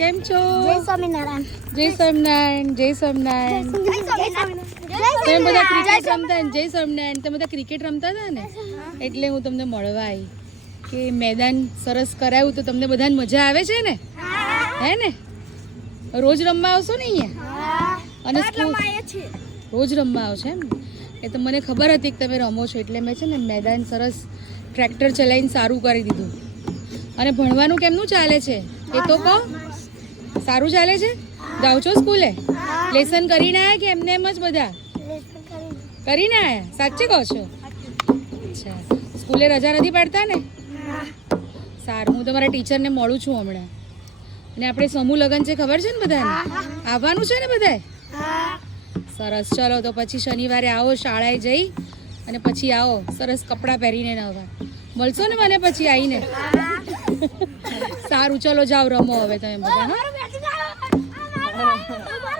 કેમ છો? જય સ્વામિનારાયણ. જય સ્વામિનારાયણ. જય સ્વામિનારાયણ. તમે બધા ક્રિકેટ રમતા ને? જય સ્વામિનારાયણ. તમે બધા ક્રિકેટ રમતા હતા ને એટલે હું તમને મળવા આવી કે મેદાન સરસ કરાયું તો તમને બધાને મજા આવે છે ને? હે ને? રોજ રમવા આવશો ને અહીંયા? અને રોજ રમવા આવશો એમ? એ તો મને ખબર હતી કે તમે રમો છો એટલે મેં છે ને મેદાન સરસ ટ્રેક્ટર ચલાવીને સારું કરી દીધું. અને ભણવાનું કેમનું ચાલે છે એ તો કહો. સારું ચાલે છે? જાઓ છો સ્કૂલે? લેસન કરીને આવ્યા કે એમને એમ જ બધા કરીને આવ્યા? સાચે કહો છો? અચ્છા, સ્કૂલે રજા નથી પાડતા ને? સારું, હું તમારા ટીચરને મળું છું હમણાં. અને આપણે સમૂહ લગ્ન છે ખબર છે ને બધાને? આવવાનું છે ને બધાએ? સરસ, ચલો તો પછી શનિવારે આવો શાળાએ જઈ અને પછી આવો સરસ કપડાં પહેરીને નવા. મળશો ને મને પછી આવીને? સારું, ચલો જાઓ રમો હવે તમે બધા.